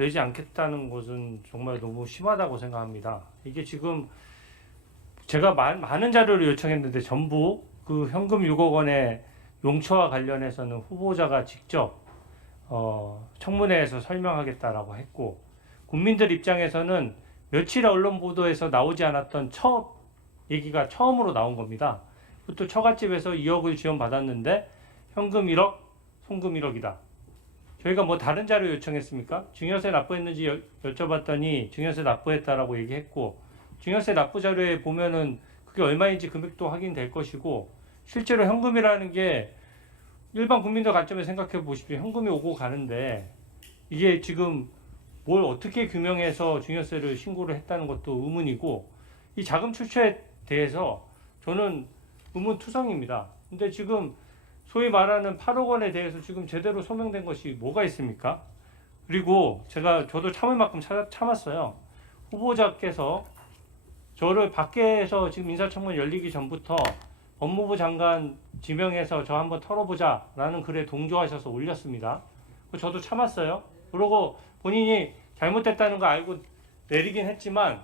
내지 않겠다는 것은 정말 너무 심하다고 생각합니다. 이게 지금 제가 많은 자료를 요청했는데 전부 그 현금 6억 원의 용처와 관련해서는 후보자가 직접 청문회에서 설명하겠다라고 했고, 국민들 입장에서는 며칠 언론 보도에서 나오지 않았던 얘기가 처음으로 나온 겁니다. 또 처갓집에서 2억을 지원받았는데 현금 1억, 송금 1억이다. 저희가 뭐 다른 자료 요청했습니까? 증여세 납부했는지 여쭤봤더니 증여세 납부했다라고 얘기했고, 증여세 납부 자료에 보면은 그게 얼마인지 금액도 확인될 것이고, 실제로 현금이라는 게 일반 국민들 관점에 생각해 보십시오. 현금이 오고 가는데 이게 지금 뭘 어떻게 규명해서 증여세를 신고를 했다는 것도 의문이고, 이 자금 출처에 대해서 저는 의문투성입니다. 근데 지금 소위 말하는 8억 원에 대해서 지금 제대로 소명된 것이 뭐가 있습니까? 그리고 저도 참을 만큼 참았어요. 후보자께서 저를 밖에서 지금 인사청문 열리기 전부터 법무부 장관 지명해서 저 한번 털어보자라는 글에 동조하셔서 올렸습니다. 저도 참았어요. 그러고 본인이 잘못됐다는 거 알고 내리긴 했지만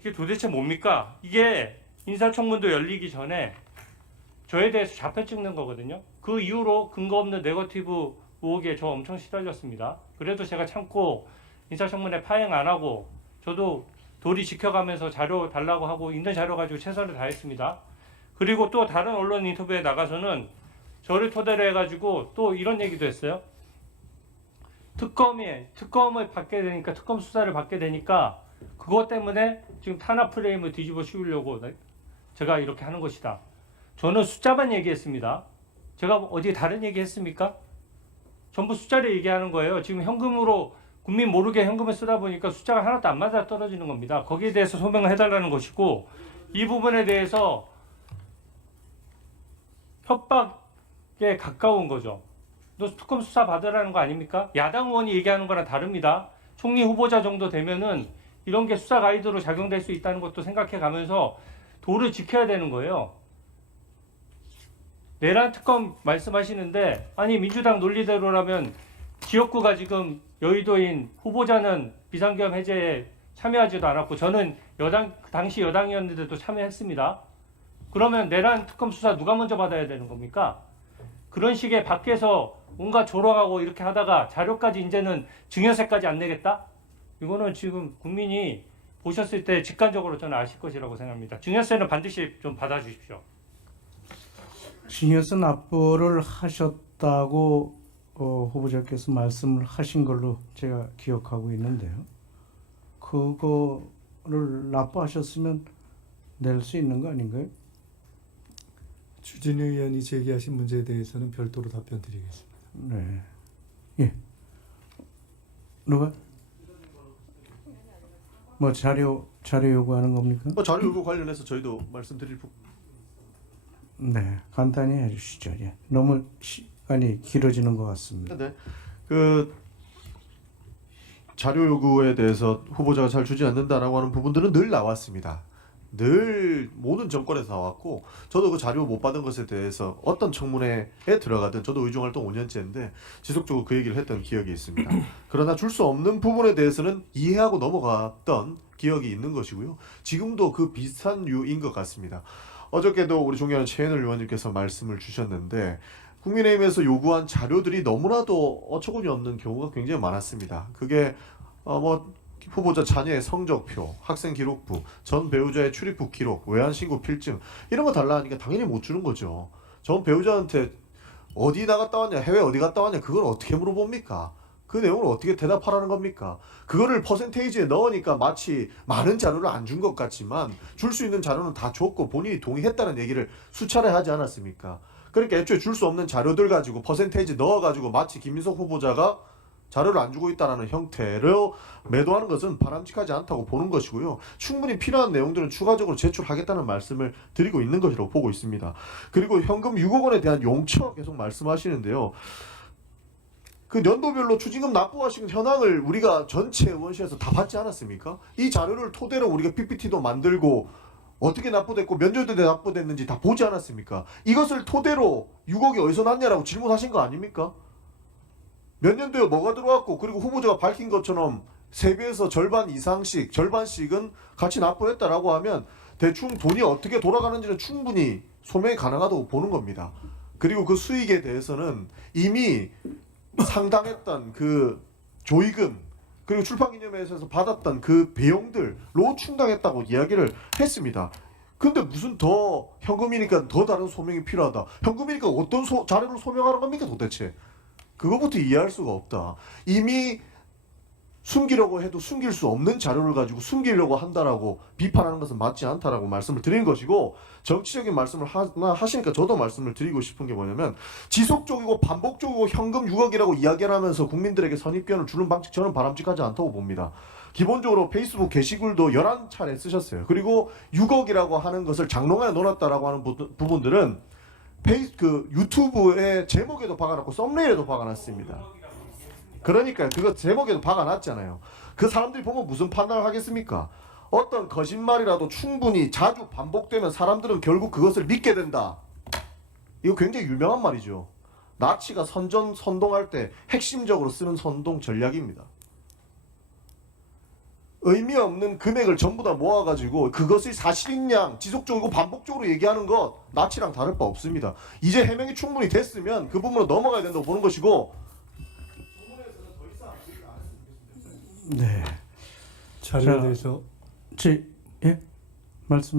이게 도대체 뭡니까? 이게 인사청문도 열리기 전에 저에 대해서 자표 찍는 거거든요. 그 이후로 근거 없는 네거티브 의혹에 저 엄청 시달렸습니다. 그래도 제가 참고 인사청문회 파행 안 하고 저도 도리 지켜가면서 자료 달라고 하고 있는 자료 가지고 최선을 다했습니다. 그리고 또 다른 언론 인터뷰에 나가서는 저를 토대로 해가지고 또 이런 얘기도 했어요. 특검을 받게 되니까, 특검 수사를 받게 되니까 그것 때문에 지금 탄압 프레임을 뒤집어 씌우려고 제가 이렇게 하는 것이다. 저는 숫자만 얘기했습니다. 제가 어디 다른 얘기 했습니까? 전부 숫자를 얘기하는 거예요. 지금 현금으로 국민 모르게 현금을 쓰다 보니까 숫자가 하나도 안 맞아 떨어지는 겁니다. 거기에 대해서 소명을 해달라는 것이고, 이 부분에 대해서 협박에 가까운 거죠. 너 특검 수사 받으라는 거 아닙니까? 야당 의원이 얘기하는 거랑 다릅니다. 총리 후보자 정도 되면은 이런 게 수사 가이드로 작용될 수 있다는 것도 생각해 가면서 도를 지켜야 되는 거예요. 내란 특검 말씀하시는데, 아니 민주당 논리대로라면 지역구가 지금 여의도인 후보자는 비상계엄 해제에 참여하지도 않았고, 저는 당시 여당이었는데도 참여했습니다. 그러면 내란 특검 수사 누가 먼저 받아야 되는 겁니까? 그런 식의 밖에서 온갖 조롱하고 이렇게 하다가 자료까지 이제는 증여세까지 안 내겠다? 이거는 지금 국민이 보셨을 때 직관적으로 저는 아실 것이라고 생각합니다. 증여세는 반드시 좀 받아주십시오. 증여세 납부를 하셨다고 후보자께서 말씀을 하신 걸로 제가 기억하고 있는데요. 그거를 납부하셨으면 낼 수 있는 거 아닌가요? 주진우 의원이 제기하신 문제에 대해서는 별도로 답변 드리겠습니다. 네. 예. 누가? 뭐 자료 요구하는 겁니까? 자료 요구 관련해서 저희도 말씀드릴 부분. 네, 간단히 해주시죠. 예. 너무 시간이 길어지는 것 같습니다. 네. 그 자료 요구에 대해서 후보자가 잘 주지 않는다라고 하는 부분들은 늘 나왔습니다. 늘 모든 정권에서 나왔고, 저도 그 자료 못 받은 것에 대해서 어떤 청문회에 들어가든, 저도 의정활동 5년째인데 지속적으로 그 얘기를 했던 기억이 있습니다. 그러나 줄 수 없는 부분에 대해서는 이해하고 넘어갔던 기억이 있는 것이고요. 지금도 그 비슷한 류인 것 같습니다. 어저께도 우리 존경하는 최현을 의원님께서 말씀을 주셨는데, 국민의힘에서 요구한 자료들이 너무나도 어처구니 없는 경우가 굉장히 많았습니다. 그게 후보자 자녀의 성적표, 학생 기록부, 전 배우자의 출입국 기록, 외환 신고 필증, 이런 거 달라 하니까 당연히 못 주는 거죠. 전 배우자한테 어디 나갔다 왔냐, 해외 어디 갔다 왔냐, 그걸 어떻게 물어봅니까? 그 내용을 어떻게 대답하라는 겁니까? 그거를 퍼센테이지에 넣으니까 마치 많은 자료를 안 준 것 같지만 줄 수 있는 자료는 다 줬고 본인이 동의했다는 얘기를 수차례 하지 않았습니까? 그러니까 애초에 줄 수 없는 자료들 가지고 퍼센테이지 넣어가지고 마치 김민석 후보자가 자료를 안 주고 있다는 형태로 매도하는 것은 바람직하지 않다고 보는 것이고요. 충분히 필요한 내용들은 추가적으로 제출하겠다는 말씀을 드리고 있는 것이라고 보고 있습니다. 그리고 현금 6억 원에 대한 용처 계속 말씀하시는데요. 그 연도별로 추징금 납부하신 현황을 우리가 전체 의원실에서 다 받지 않았습니까? 이 자료를 토대로 우리가 PPT도 만들고 어떻게 납부됐고 몇 년도에 납부됐는지 다 보지 않았습니까? 이것을 토대로 6억이 어디서 났냐라고 질문하신 거 아닙니까? 몇 년도에 뭐가 들어왔고 그리고 후보자가 밝힌 것처럼 세배에서 절반 이상씩 절반씩은 같이 납부했다라고 하면 대충 돈이 어떻게 돌아가는지는 충분히 소명이 가능하다고 보는 겁니다. 그리고 그 수익에 대해서는 이미 상당했던 그 조의금 그리고 출판기념회에서 받았던 그 비용들로 충당했다고 이야기를 했습니다. 근데 무슨 더 현금이니까 더 다른 소명이 필요하다. 현금이니까 어떤 자료를 소명하는 겁니까 도대체? 그거부터 이해할 수가 없다. 이미 숨기려고 해도 숨길 수 없는 자료를 가지고 숨기려고 한다라고 비판하는 것은 맞지 않다라고 말씀을 드린 것이고 정치적인 말씀을 하시니까 저도 말씀을 드리고 싶은 게 뭐냐면 지속적이고 반복적이고 현금 6억이라고 이야기를 하면서 국민들에게 선입견을 주는 방식 저는 바람직하지 않다고 봅니다. 기본적으로 페이스북 게시글도 11차례 쓰셨어요. 그리고 6억이라고 하는 것을 장롱안에 넣어놨다라고 하는 부분들은 유튜브의 제목에도 박아놨고 썸네일에도 박아놨습니다. 그러니까 그거 제목에도 박아놨잖아요. 그 사람들이 보면 무슨 판단을 하겠습니까? 어떤 거짓말이라도 충분히 자주 반복되면 사람들은 결국 그것을 믿게 된다. 이거 굉장히 유명한 말이죠. 나치가 선동할 때 핵심적으로 쓰는 선동 전략입니다. 의미 없는 금액을 전부 다 모아가지고 그것이 사실인 양 지속적이고 반복적으로 얘기하는 것 나치랑 다를 바 없습니다. 이제 해명이 충분히 됐으면 그 부분으로 넘어가야 된다고 보는 것이고 네. 자료에 자, 대해서 예 말씀.